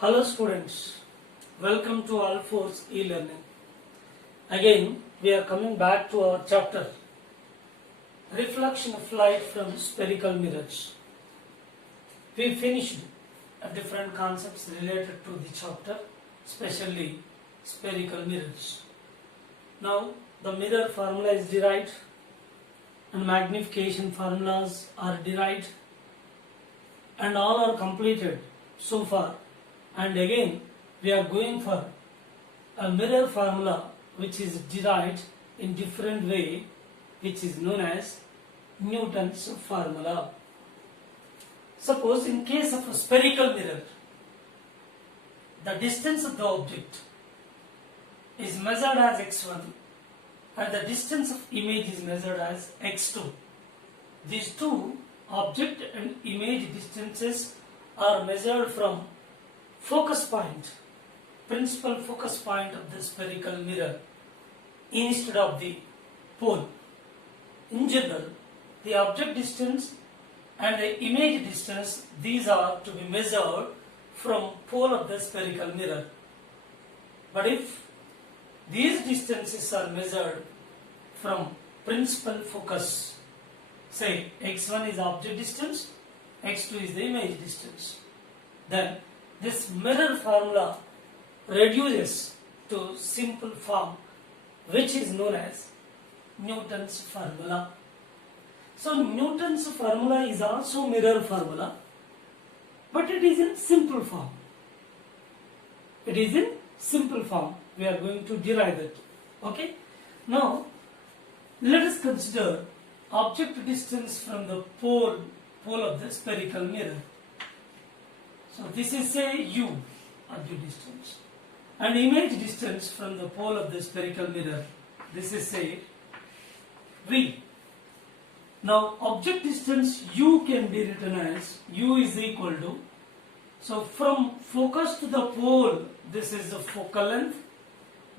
Hello students, welcome to All4 e-learning. Again, we are coming back to our chapter, Reflection of Light from Spherical Mirrors. We finished different concepts related to the chapter, especially spherical mirrors. Now, the mirror formula is derived and magnification formulas are derived and all are completed so far. And again we are going for a mirror formula which is derived in different way, which is known as Newton's formula. Suppose in case of a spherical mirror, the distance of the object is measured as x1 and the distance of image is measured as x2. These two object and image distances are measured from focus point, principal focus point of the spherical mirror instead of the pole. In general, the object distance and the image distance, these are to be measured from pole of the spherical mirror. But if these distances are measured from principal focus, say x1 is object distance, x2 is the image distance, then this mirror formula reduces to simple form, which is known as Newton's formula. So Newton's formula is also mirror formula, but it is in simple form. It is in simple form. We are going to derive it. Okay. Now let us consider object distance from the pole of the spherical mirror. So this is say u, object distance, and image distance from the pole of the spherical mirror. This is say v. Now object distance u can be written as u is equal to, so from focus to the pole, this is the focal length.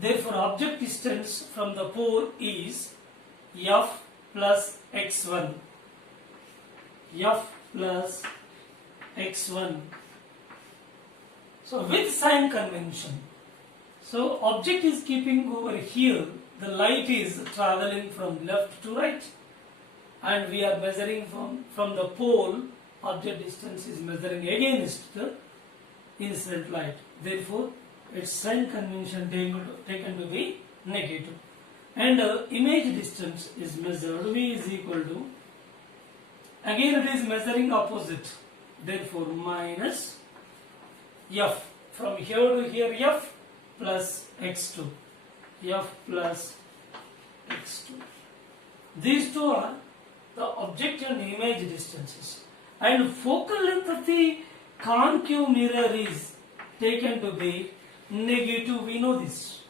Therefore object distance from the pole is f plus x1. f plus x1. So with sign convention, so object is keeping over here, the light is traveling from left to right, and we are measuring from the pole, object distance is measuring against the incident light. Therefore its sign convention taken to be negative. And image distance is measured, v is equal to, again it is measuring opposite, therefore minus f, from here to here f plus x2, f plus x2. These two are the object and image distances, and focal length of the concave mirror is taken to be negative, we know this.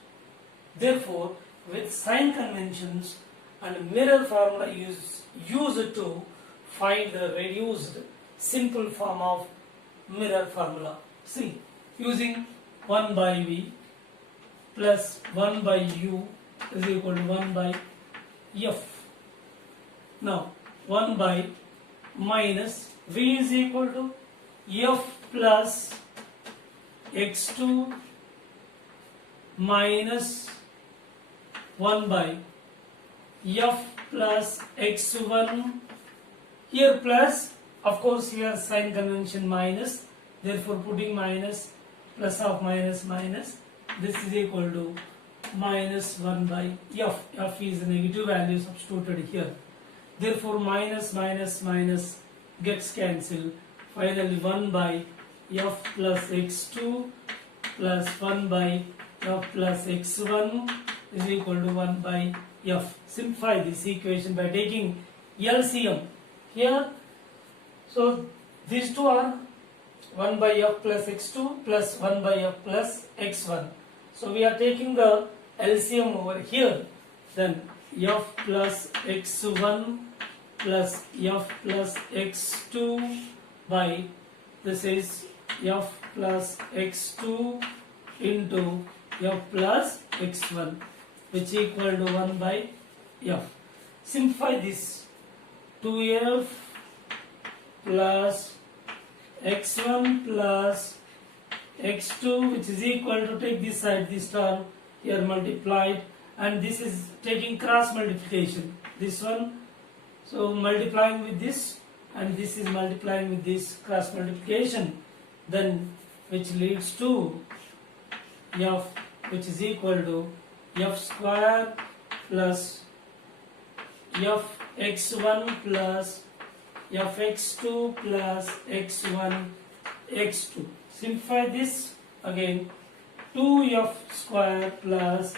Therefore with sign conventions and mirror formula is used to find the reduced simple form of mirror formula. See, using 1 by v plus 1 by u is equal to 1 by f. Now 1 by minus v is equal to f plus x2 minus 1 by f plus x1. Here plus, of course here sign convention minus, therefore putting minus, plus of minus minus, this is equal to minus 1 by f. f is the negative value substituted here. Therefore minus minus minus gets cancelled. Finally 1 by f plus x2 plus 1 by f plus x1 is equal to 1 by f. Simplify this equation by taking LCM here. So these two are 1 by f plus x2 plus 1 by f plus x1. So we are taking the LCM over here. Then f plus x1 plus f plus x2 by, this is f plus x2 into f plus x1, which equal to 1 by f. Simplify this. 2f plus x1 plus x2 which is equal to, take this side, this term here multiplied, and this is taking cross multiplication, this one, so multiplying with this and this is multiplying with this, cross multiplication, then which leads to f which is equal to f square plus f x1 plus f x2 plus x1 x2. Simplify this again, 2f square plus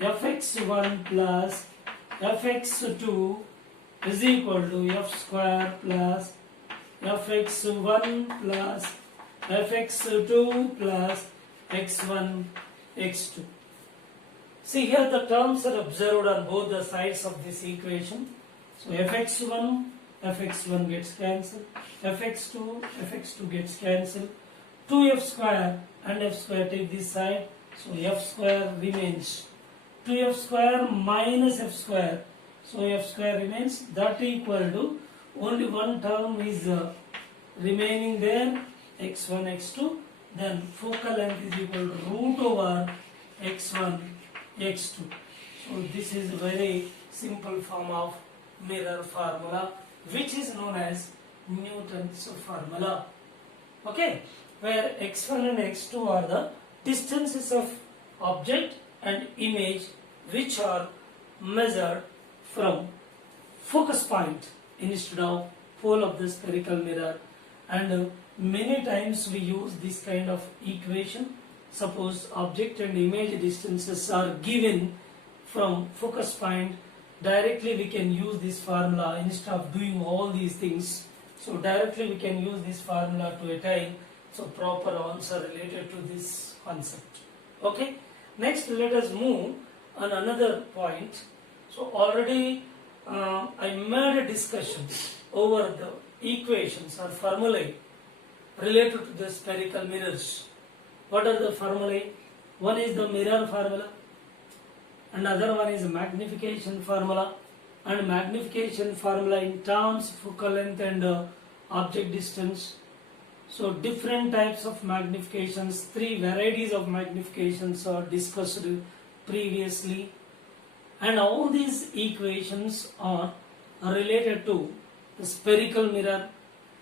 fx1 plus fx2 is equal to f square plus fx1 plus fx2 plus x1 x2. See here the terms are observed on both the sides of this equation. So fx1 gets cancelled, fx2 gets cancelled, 2f square and f square take this side, so f square remains, 2f square minus f square, so f square remains, that equal to, only one term is remaining there, x1 x2, then focal length is equal to root over x1 x2. So this is a very simple form of mirror formula, which is known as Newton's formula. Okay, where x1 and x2 are the distances of object and image which are measured from focus point instead of pole of the spherical mirror, and many times we use this kind of equation. Suppose object and image distances are given from focus point, directly we can use this formula instead of doing all these things. So directly we can use this formula to attain so proper answer related to this concept. Okay, next let us move on another point. So already I made a discussion over the equations or formulae related to the spherical mirrors. What are the formulae? One is the mirror formula, and other one is magnification formula. And magnification formula in terms focal length and object distance. So different types of magnifications, 3 varieties of magnifications are discussed previously, and all these equations are related to the spherical mirror.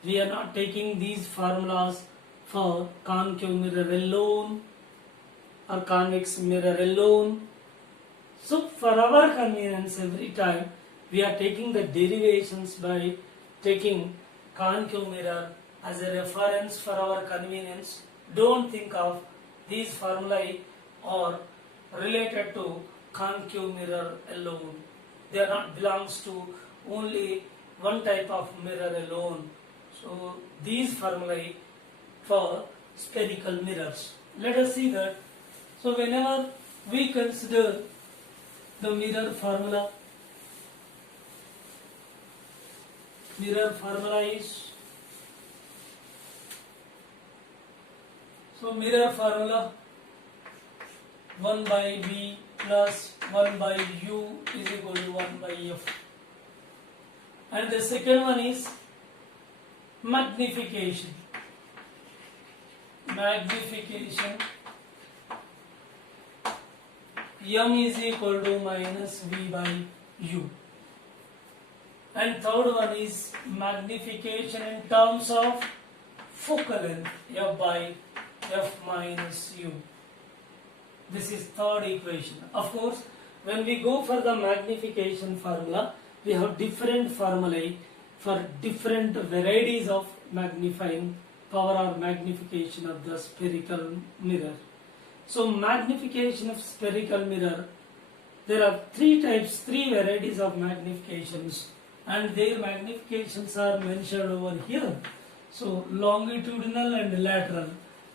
We are not taking these formulas for concave mirror alone or convex mirror alone. So for our convenience, every time we are taking the derivations by taking concave mirror as a reference for our convenience. Don't think of these formulae are related to concave mirror alone. They are not belongs to only one type of mirror alone. So these formulae for spherical mirrors. Let us see that. So whenever we consider the mirror formula is, so mirror formula 1 by V plus 1 by U is equal to 1 by F. And the second one is magnification. M is equal to minus V by U. And third one is magnification in terms of focal length, F by F minus U. This is third equation. Of course, when we go for the magnification formula, we have different formulae for different varieties of magnifying power or magnification of the spherical mirror. So magnification of spherical mirror, there are 3 types, 3 varieties of magnifications, and their magnifications are mentioned over here. So longitudinal and lateral.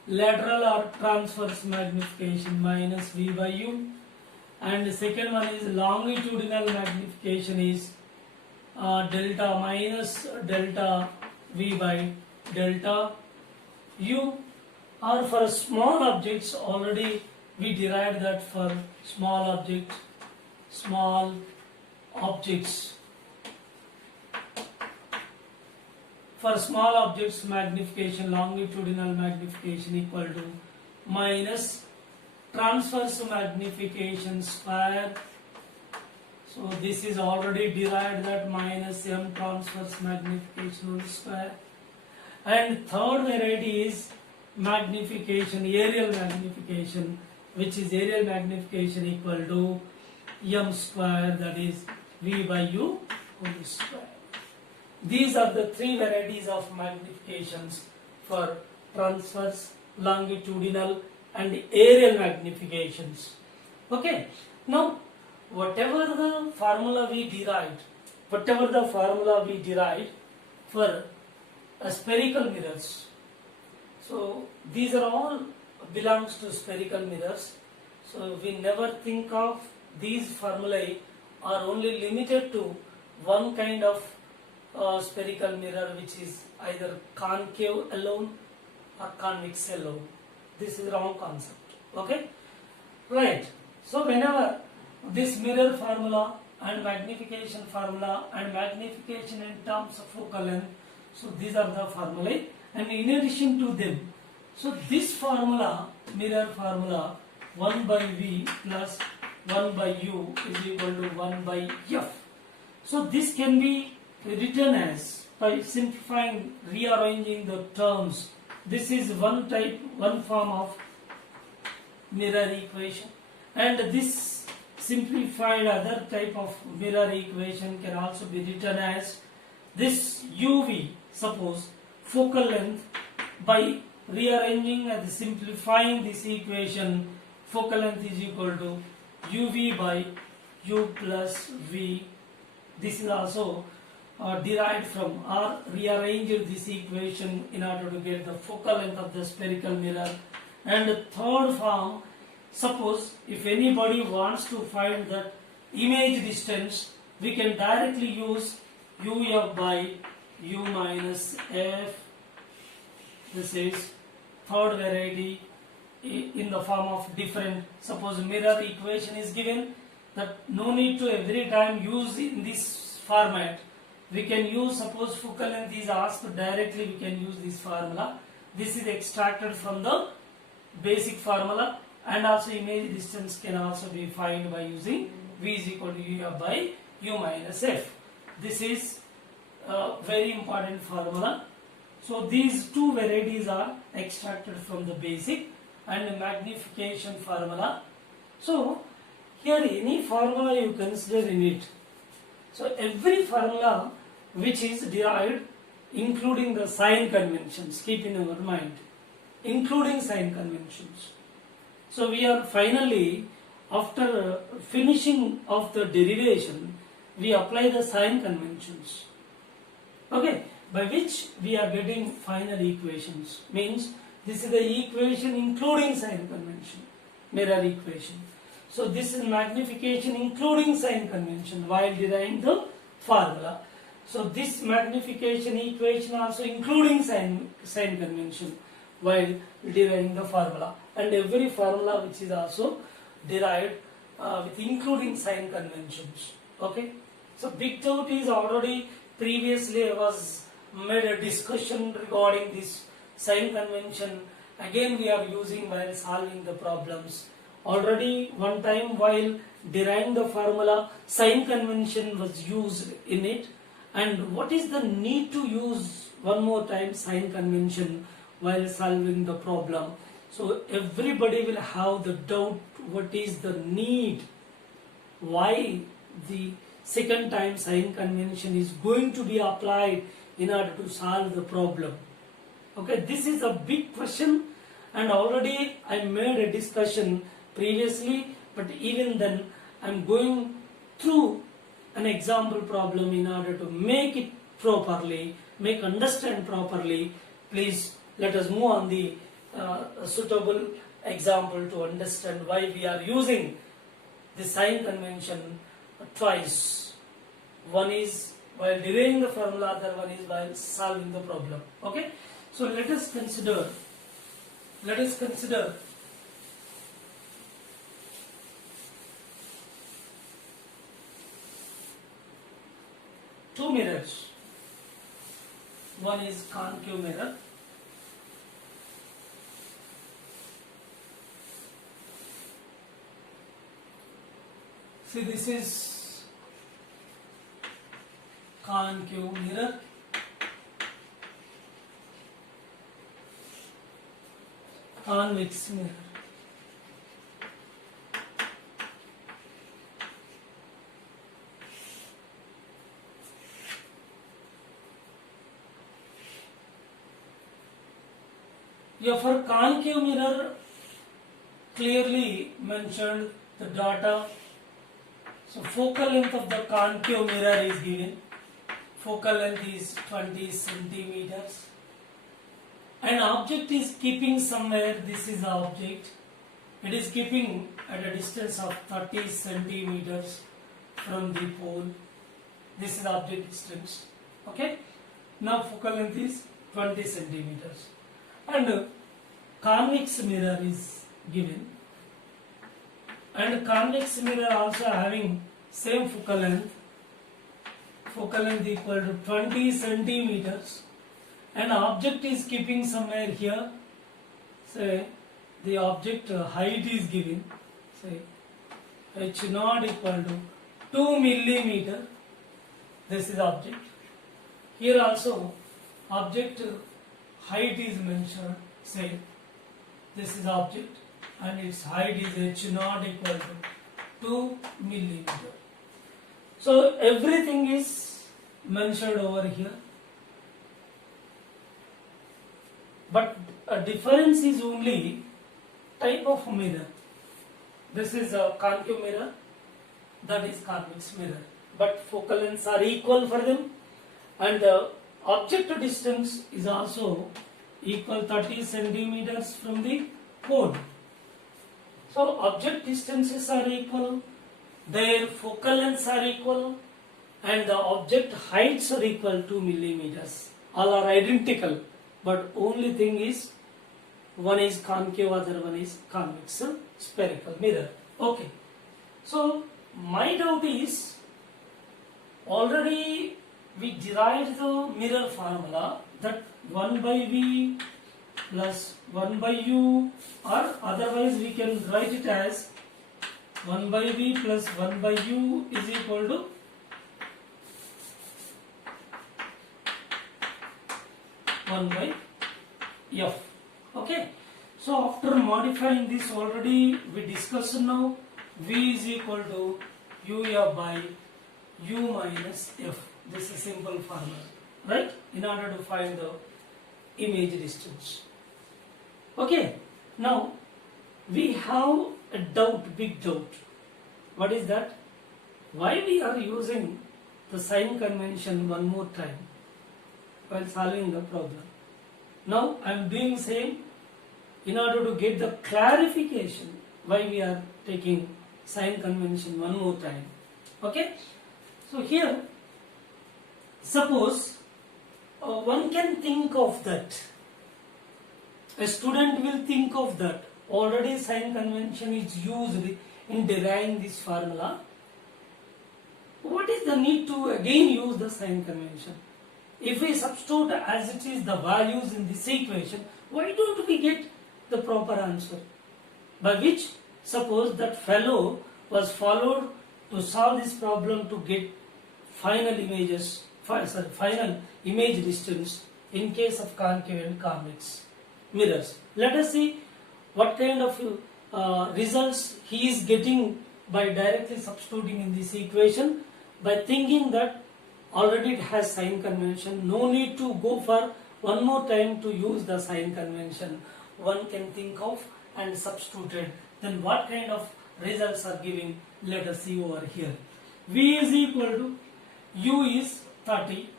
Lateral or transverse magnification minus V by U, and the second one is longitudinal magnification is delta minus delta V by delta U. Or for small objects, already we derived that for small objects For small objects, magnification, longitudinal magnification equal to minus transverse magnification square. So this is already derived, that minus m transverse magnification whole square. And third variety is magnification, aerial magnification, which is aerial magnification equal to m square, that is v by u whole square. These are the three varieties of magnifications for transverse, longitudinal and aerial magnifications. Okay. Now, whatever the formula we derived for spherical mirrors, so these are all belongs to spherical mirrors. So we never think of these formulae are only limited to one kind of spherical mirror, which is either concave alone or convex alone. This is wrong concept. Okay, right. So whenever this mirror formula and magnification in terms of focal length, so these are the formulae, and in addition to them, so this formula, mirror formula, 1 by v plus 1 by u is equal to 1 by f. So this can be written as, by simplifying, rearranging the terms, this is one form of mirror equation, and this simplified other type of mirror equation can also be written as this uv, suppose focal length, by rearranging and simplifying this equation, focal length is equal to uv by u plus v. This is also derived from, or rearranged this equation in order to get the focal length of the spherical mirror. And the third form, suppose if anybody wants to find that image distance, we can directly use uf by u minus f. This is third variety in the form of different, suppose mirror equation is given, that no need to every time use in this format. We can use, suppose focal length is asked directly, we can use this formula. This is extracted from the basic formula, and also image distance can also be found by using v is equal to uf by u minus f. This is a very important formula. So these two varieties are extracted from the basic and magnification formula. So here any formula you consider in it. So every formula which is derived, including the sign conventions, keep in our mind, including sign conventions. So we are finally, after finishing of the derivation, we apply the sign conventions. Okay, by which we are getting final equations. Means this is the equation including sign convention, mirror equation. So this is magnification including sign convention while deriving the formula. So this magnification equation also including sign convention while deriving the formula, and every formula which is also derived with including sign conventions. Okay, so big doubt is already previously I was made a discussion regarding this sign convention. Again we are using while solving the problems. Already one time while deriving the formula, sign convention was used in it, and what is the need to use one more time sign convention while solving the problem? So everybody will have the doubt, what is the need, why the second time sign convention is going to be applied in order to solve the problem. Okay, this is a big question, and already I made a discussion previously, but even then I am going through an example problem in order to make it properly, make understand properly. Please let us move on the suitable example to understand why we are using the sign convention twice. One is while deriving the formula, other one is while solving the problem. Okay, so let us consider two mirrors. one is concave mirror. See, this is concave mirror. Convex mirror. Yeah, for concave mirror, clearly mentioned the data. So focal length of the concave mirror is given. Focal length is 20 centimeters. An object is keeping somewhere. This is the object. It is keeping at a distance of 30 centimeters from the pole. This is the object distance. Okay. Now focal length is 20 centimeters. And convex mirror is given, and convex mirror also having same focal length equal to 20 centimeters, and object is keeping somewhere here. Say the object height is given, say h0 equal to 2 millimeter. This is object. Here also object height is mentioned, say this is object and its height is h0 equal to 2 millimeter. So everything is mentioned over here, but a difference is only type of mirror. This is a concave mirror, that is convex mirror, but focal lengths are equal for them, and the object distance is also equal 30 centimeters from the pole. So object distances are equal, their focal lengths are equal, and the object heights are equal 2 millimeters. All are identical, but only thing is one is concave, other one is convex spherical mirror. Okay. So my doubt is, already we derived the mirror formula that 1 by V plus 1 by U, or otherwise we can write it as 1 by V plus 1 by U is equal to one by F. Okay. So after modifying this, already we discussed now V is equal to UF by U minus F. This is simple formula, right? In order to find the image distance. Okay. Now we have a doubt, big doubt. What is that? Why we are using the sign convention one more time while solving the problem? Now I am doing same in order to get the clarification why we are taking sign convention one more time. Okay. So here, suppose one can think of that. A student will think of that. Already sign convention is used in deriving this formula. What is the need to again use the sign convention? If we substitute as it is the values in this equation, why don't we get the proper answer? By which, suppose that fellow was followed to solve this problem to get final image distance in case of concave and convex mirrors. Let us see what kind of results he is getting by directly substituting in this equation, by thinking that already it has sign convention, no need to go for one more time to use the sign convention. One can think of and substituted. Then what kind of results are giving? Let us see over here. V is equal to U is 30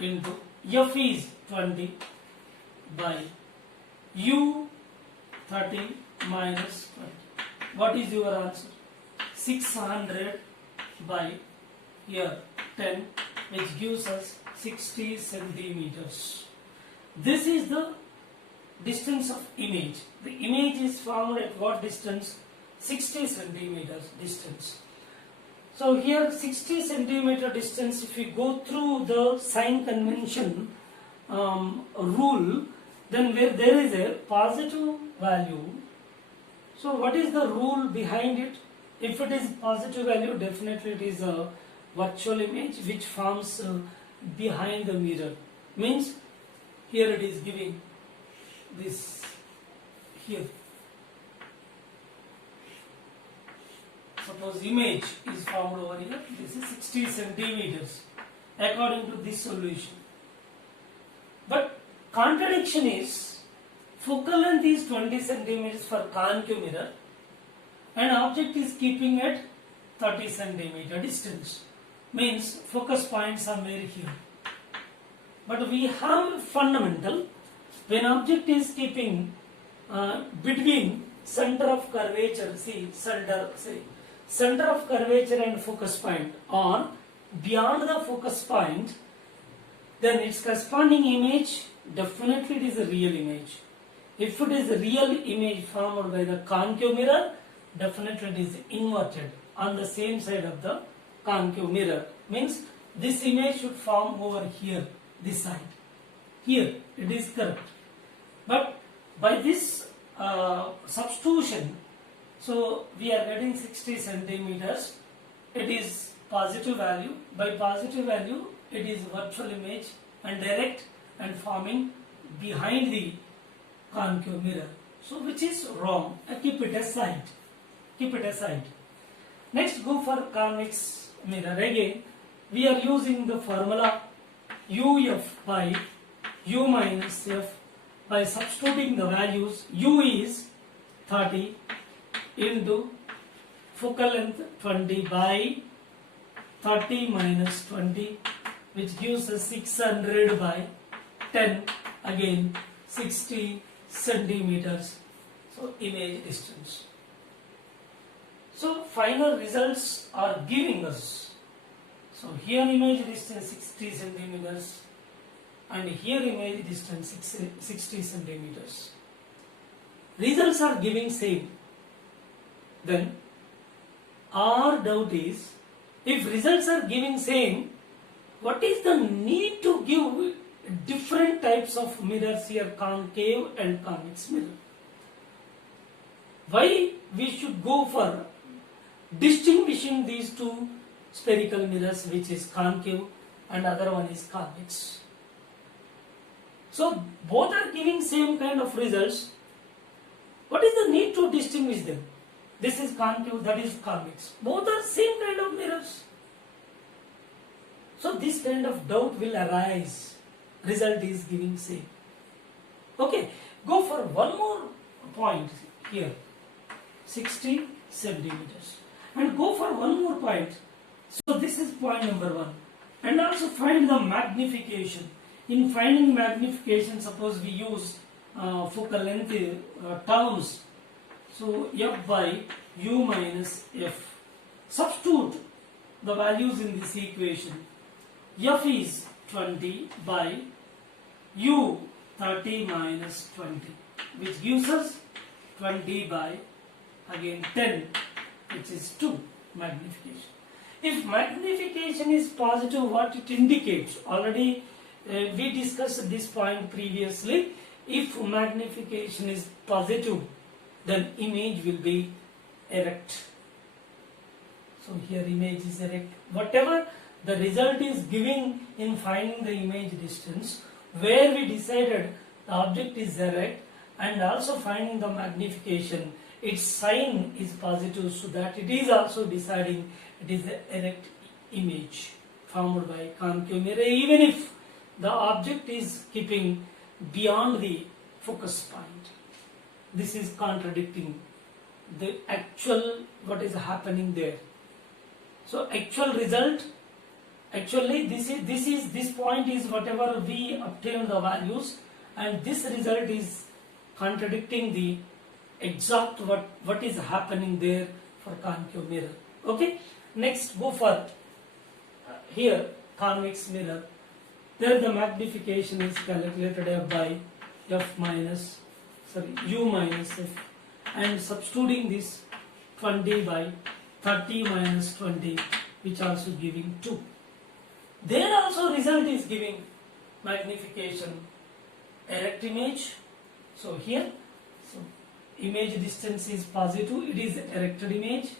into F is 20 by U 30 minus 20. What is your answer? 600 by here 10, which gives us 60 centimeters. This is the distance of image. The image is found at what distance? 60 centimeters distance. So here 60 centimeter distance, if we go through the sign convention rule, then where there is a positive value, so what is the rule behind it? If it is positive value, definitely it is a virtual image which forms behind the mirror. Means here it is giving this here. Suppose image is formed over here. This is 60 centimeters according to this solution. But contradiction is focal length is 20 centimeters for concave mirror and object is keeping at 30 centimeter distance. Means focus point somewhere here. But we have fundamental, when object is keeping between center of curvature, center of curvature and focus point, or beyond the focus point, then its corresponding image, definitely it is a real image. If it is a real image formed by the concave mirror, definitely it is inverted on the same side of the concave mirror. Means this image should form over here, this side. Here it is correct. But by this substitution, so we are getting 60 centimeters. It is positive value. By positive value, it is virtual image and direct and forming behind the concave mirror. So which is wrong. Keep it aside. Keep it aside. Next, go for convex mirror. Again, we are using the formula UF by U minus F. By substituting the values, U is 30 into focal length 20 by 30 minus 20, which gives us 600 by 10, again 60 centimeters. So image distance. So final results are giving us. So here image distance 60 centimeters and here image distance 60 centimeters. Results are giving same. Then our doubt is, if results are giving same, what is the need to give different types of mirrors here, concave and convex mirror? Why we should go for distinguishing these two spherical mirrors, which is concave and other one is convex? So both are giving same kind of results. What is the need to distinguish them? This is concave, that is convex. Both are same kind of mirrors. So this kind of doubt will arise. Result is giving same. Okay, go for one more point here. 60 centimeters. And go for one more point. So this is point number 1. And also find the magnification. In finding magnification, suppose we use focal length terms. So F by U minus F. Substitute the values in this equation. F is 20 by U 30 minus 20, which gives us 20 by again 10, which is 2 magnification. If magnification is positive, what it indicates? Already we discussed this point previously. If magnification is positive, then image will be erect. So here image is erect. Whatever the result is giving in finding the image distance, where we decided the object is erect, and also finding the magnification, its sign is positive, so that it is also deciding it is the erect image formed by concave mirror, even if the object is keeping beyond the focus point. This is contradicting the actual what is happening there. So actual result, actually this point is whatever we obtained the values, and this result is contradicting the exact what is happening there for concave mirror. Okay, next go for here convex mirror. There the magnification is calculated F by U minus F, and substituting this 20 by 30 minus 20, which also giving 2. There also result is giving magnification erect image. So here, so image distance is positive, it is erected image.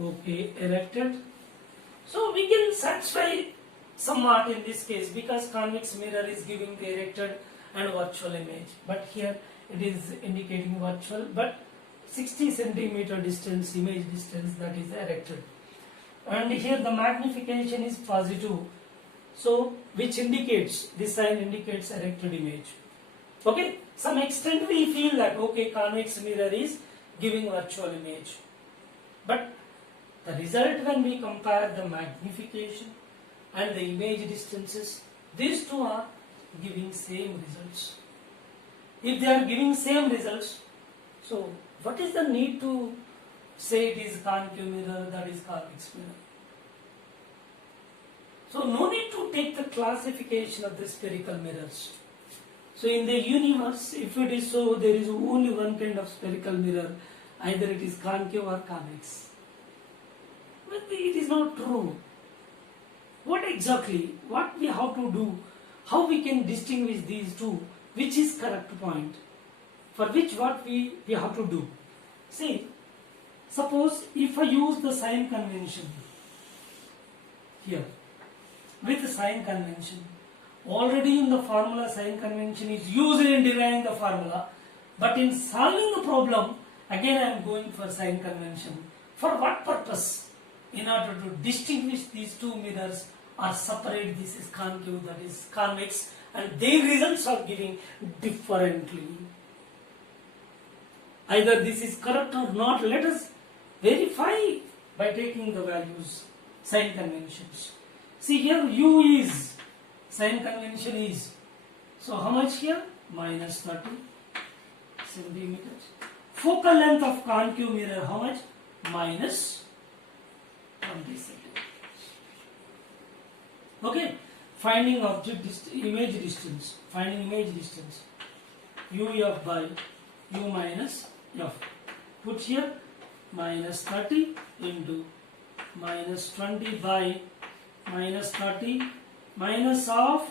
Okay, erected. So we can satisfy somewhat in this case because convex mirror is giving the erected and virtual image. But here it is indicating virtual, but 60 centimeter distance, image distance, that is erected. And here the magnification is positive. So which indicates, this sign indicates erected image. Okay, some extent we feel that okay, convex mirror is giving virtual image. But the result when we compare the magnification and the image distances, these two are giving same results. If they are giving same results, so what is the need to say it is concave mirror, that is convex mirror? So no need to take the classification of the spherical mirrors. So in the universe, if it is so, there is only one kind of spherical mirror, either it is concave or convex. But it is not true. What exactly, what we have to do, how we can distinguish these two, which is correct point, for which what we have to do. See, suppose if I use the sign convention here, with the sign convention, already in the formula sign convention is used in deriving the formula, but in solving the problem, again I am going for sign convention. For what purpose? In order to distinguish these two mirrors or separate, this is concave, that is convex, and their results are giving differently. Either this is correct or not, let us verify by taking the values, sign conventions. See here, u is, sign convention is, so how much here? Minus 30 centimeters. Focal length of concave mirror, how much? Minus 20 centimeters. Okay, finding image distance, finding image distance, uf by u minus f. Put here minus 30 into minus 20 by minus 30 minus of,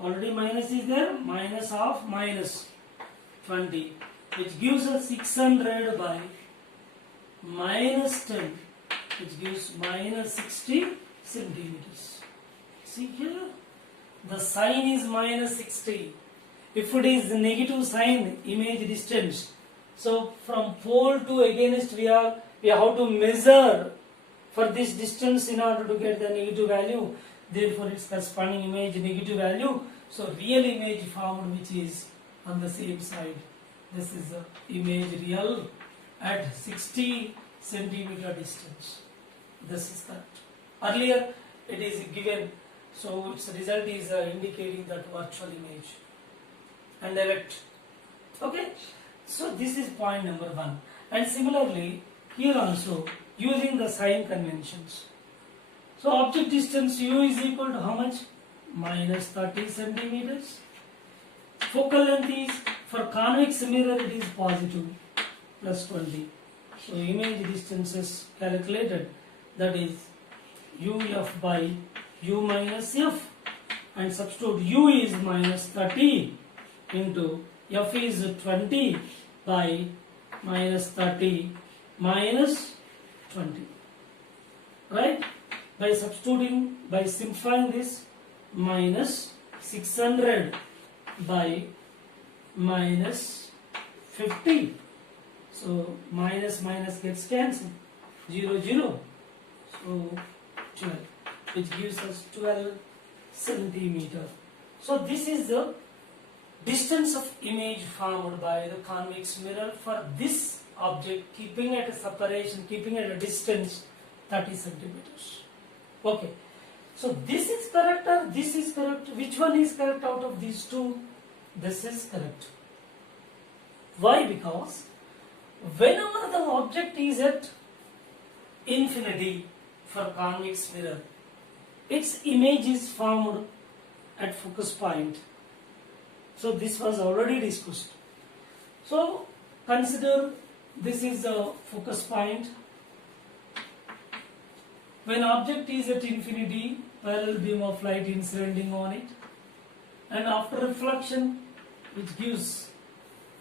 already minus is there, minus of minus 20, which gives us 600 by minus 10, which gives minus 60 centimeters. See here, the sign is minus 60. If it is negative sign, image distance, so from pole to against we have to measure for this distance in order to get the negative value. Therefore its corresponding image negative value. So real image formed which is on the same side. This is the image real at 60 centimeter distance. This is that. Earlier it is given, so its result is indicating that virtual image and erect. Okay, so this is point number 1. And similarly here also using the sign conventions. So object distance u is equal to how much? Minus 30 centimeters. Focal length is, for convex mirror it is positive, plus 20. So image distance is calculated, that is uf by u minus f, and substitute u is minus 30 into f is 20 by minus 30 minus 20. Right? By substituting, by simplifying this, minus 600 by minus 50. So minus minus gets cancelled. 0, 0. So 12, which gives us 12 centimeter. So this is the distance of image formed by the convex mirror for this object, keeping at a separation, keeping at a distance 30 centimeters. Okay. So this is correct or this is correct? Which one is correct out of these two? This is correct. Why? Because whenever the object is at infinity for convex mirror, its image is formed at focus point. So this was already discussed. So consider this is the focus point. When object is at infinity, parallel beam of light incident on it, and after reflection, which gives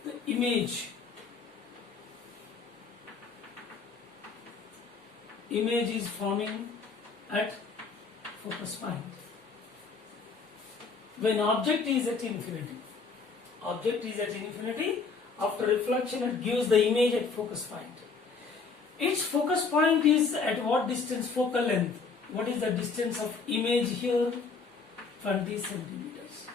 the image is forming at focus point. When object is at infinity, after reflection it gives the image at focus point. Its focus point is at what distance? Focal length. What is the distance of image here? 20 centimeters.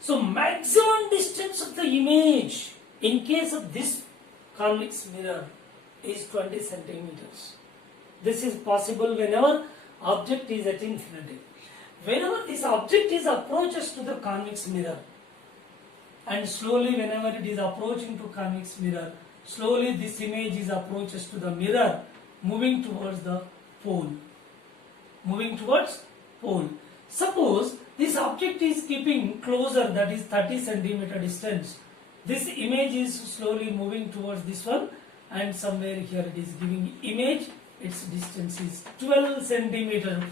So maximum distance of the image in case of this convex mirror is 20 centimeters. This is possible whenever object is at infinity. Whenever this object is approaches to the convex mirror, and slowly whenever it is approaching to convex mirror, slowly this image is approaches to the mirror, moving towards the pole. Suppose this object is keeping closer, that is 30 centimeter distance. This image is slowly moving towards this one, and somewhere here it is giving image. Its distance is 12 centimeter.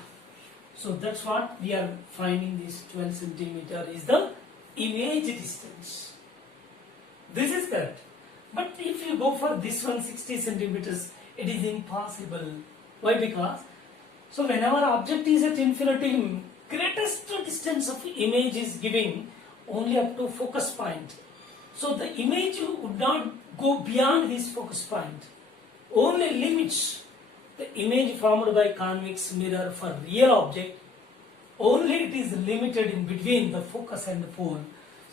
So that's what we are finding. This 12 centimeter is the image distance. This is correct. But if you go for this one 60 centimeters, it is impossible. Why? Because so whenever object is at infinity, greatest distance of image is giving only up to focus point. So the image would not go beyond this focus point. Only limits the image formed by convex mirror for real object, only it is limited in between the focus and the pole.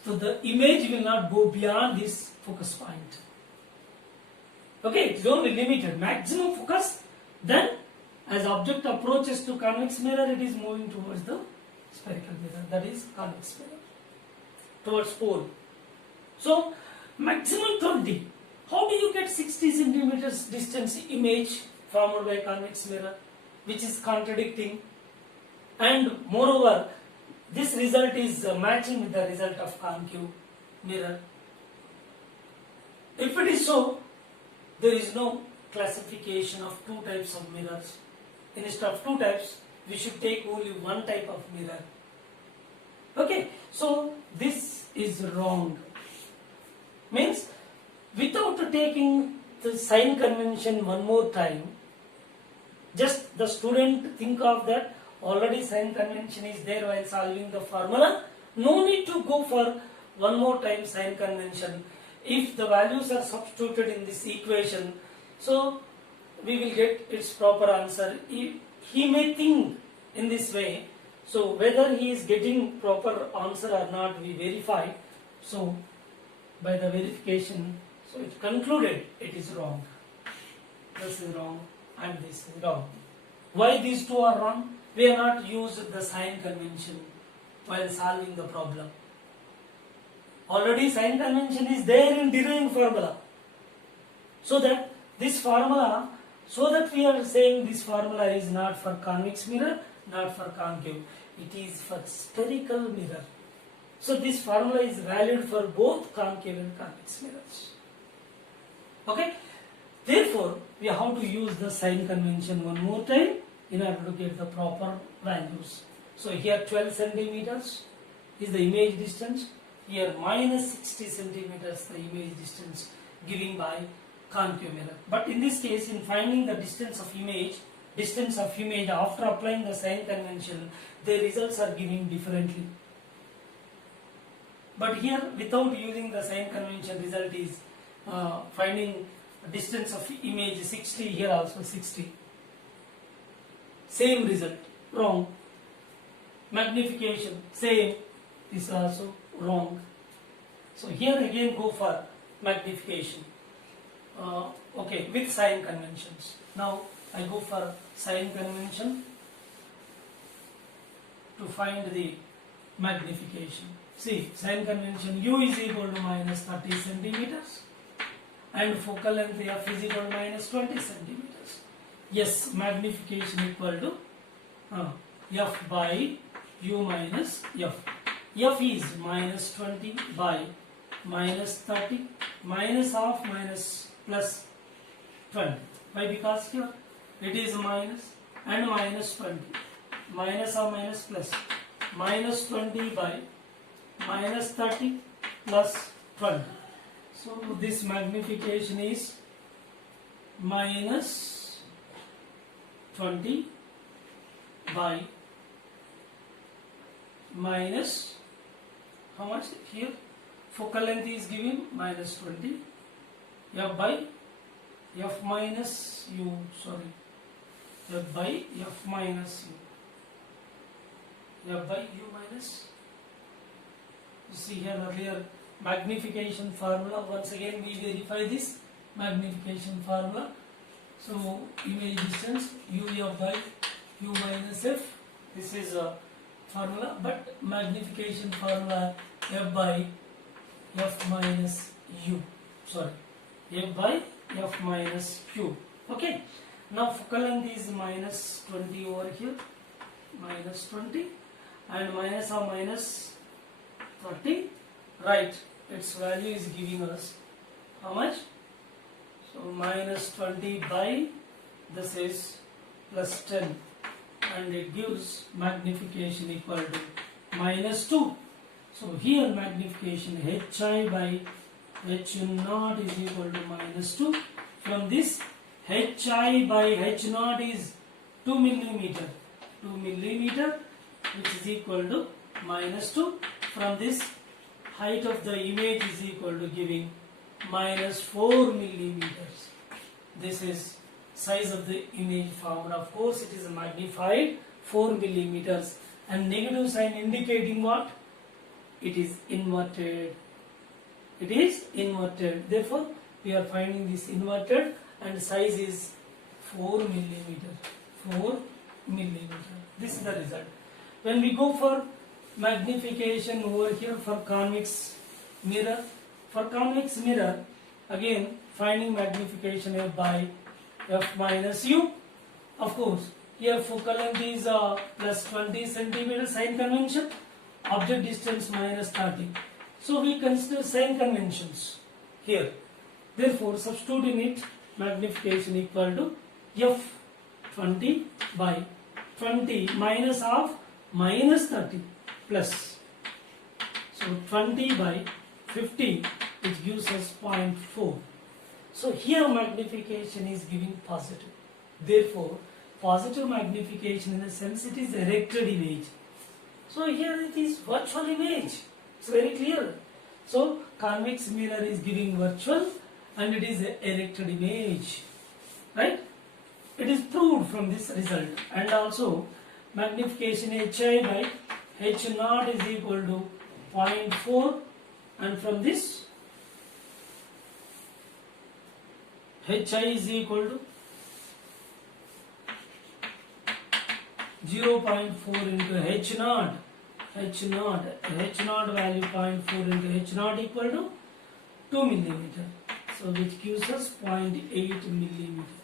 So the image will not go beyond this focus point. Okay, it is only limited. Maximum focus, then as object approaches to convex mirror, it is moving towards the spherical mirror, that is convex mirror, towards pole. So maximum 20. How do you get 60 centimeters distance image formed by convex mirror, which is contradicting? And moreover, this result is matching with the result of concave mirror. If it is so, there is no classification of two types of mirrors. Instead of two types, we should take only one type of mirror. Okay, so this is wrong. Means without taking the sign convention one more time, just the student think of that already sign convention is there while solving the formula. No need to go for one more time sign convention. If the values are substituted in this equation, so we will get its proper answer. He may think in this way, so whether he is getting proper answer or not, we verify. So by the verification, so it concluded it is wrong. This is wrong and this is wrong. Why these two are wrong? We have not used the sign convention while solving the problem. Already sign convention is there in deriving formula. So that this formula, so that we are saying this formula is not for convex mirror, not for concave. It is for spherical mirror. So this formula is valid for both concave and convex mirrors. Okay? Therefore, we have to use the sign convention one more time in order to get the proper values. So here 12 centimeters is the image distance. Here minus 60 centimeters the image distance given by concave mirror. But in this case, in finding the distance of image after applying the sign convention, the results are given differently. But here, without using the sign convention, result is finding distance of image 60, here also 60. Same result, wrong. Magnification, same, this is also wrong. So here again go for magnification. Okay, with sign conventions. Now I go for sign convention to find the magnification. See, sign convention, u is equal to minus 30 centimeters and focal length f is equal to minus 20 centimeters. Yes, magnification equal to f by u minus f. F is minus 20 by minus 30 minus half minus plus 20. Why? Because here it is minus and minus 20. Minus or minus plus. Minus 20 by minus 30 plus 20. So this magnification is minus 20 by minus, how much here? Focal length is given minus 20, f by f minus u, sorry, f by f minus u, f by u minus, you see here earlier magnification formula. Once again we verify this magnification formula. So image distance uf by u minus f, this is a formula, but magnification formula f by f minus u, sorry, f by f minus q. Okay, now focal length is minus 20 over here, minus 20, and minus or minus 30, right, its value is giving us how much? So minus 20 by, this is plus 10, and it gives magnification equal to minus 2. So here magnification hi by h naught is equal to minus 2. From this hi by h naught is 2 millimeter, 2 millimeter, which is equal to minus 2. From this height of the image is equal to giving minus 4 millimeters. This is size of the image formed. Of course it is magnified 4 millimeters, and negative sign indicating what? It is inverted. It is inverted. Therefore we are finding this inverted, and size is 4 millimeter. 4 millimeter. This is the result. When we go for magnification over here for convex mirror, for convex mirror, again finding magnification f by f minus u. Of course here focal length is plus 20 centimeter, sign convention, object distance minus 30. So we consider sign conventions here. Therefore substitute in it magnification equal to f 20 by 20 minus of minus 30 plus, so 20 by 50, which gives us 0.4. So here magnification is giving positive. Therefore positive magnification, in the sense it is erected image. So here it is virtual image. It's very clear. So convex mirror is giving virtual, and it is erected image, right? It is proved from this result. And also magnification hi by h naught is equal to 0.4, and from this hi is equal to 0.4 into h naught, h naught value 0.4 into h naught equal to 2 millimeter, so which gives us 0.8 millimeter.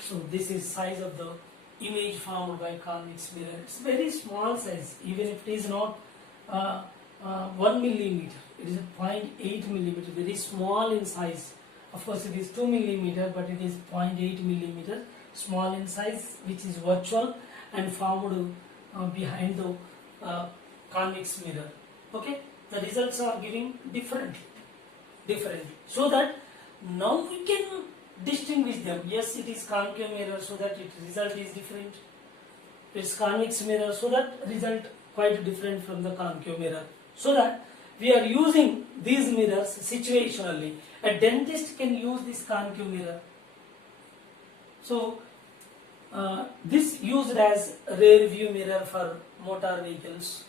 So this is size of the image formed by convex mirror. It's very small size, even if it is not 1 millimeter, it is a 0.8 millimeter, very small in size. Of course it is 2 millimeter, but it is 0.8 millimeter, small in size, which is virtual and formed behind the convex mirror. Okay, the results are giving differently, so that now we can distinguish them. Yes, it is concave mirror, so that its result is different. It's convex mirror, so that result quite different from the concave mirror. So that we are using these mirrors situationally. A dentist can use this concave mirror. So this used as rear view mirror for motor vehicles.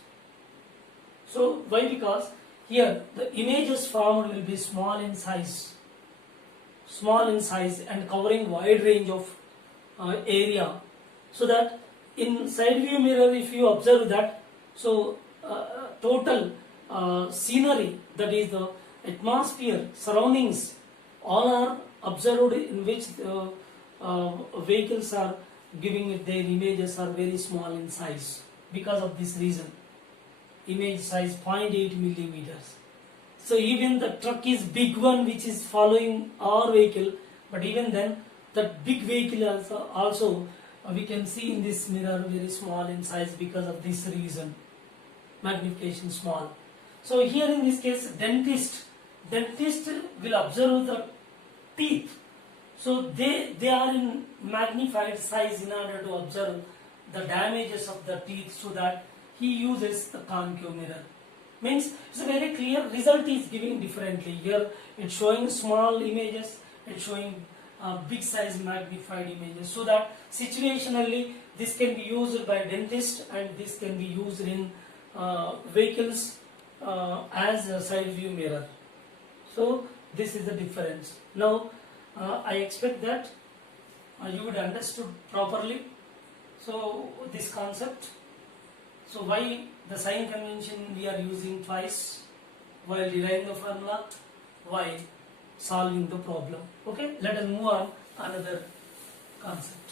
So why? Because here the images formed will be small in size, and covering wide range of area, so that in side view mirror, if you observe that, so total scenery, that is the atmosphere, surroundings, all are observed, in which vehicles are giving it, their images are very small in size. Because of this reason, image size 0.8 millimeters. So even the truck is big one, which is following our vehicle, but even then that big vehicle also we can see in this mirror very small in size because of this reason, magnification small. So here in this case, dentist will observe the teeth. So they are in magnified size in order to observe the damages of the teeth, so that he uses the concave mirror. Means it's a very clear result is giving differently. Here it's showing small images, it's showing big size magnified images, so that situationally this can be used by dentist and this can be used in vehicles as a side view mirror. So this is the difference. Now I expect that you would understood properly. So this concept. So why the sign convention we are using twice while deriving the formula, while solving the problem. Okay, let us move on another concept.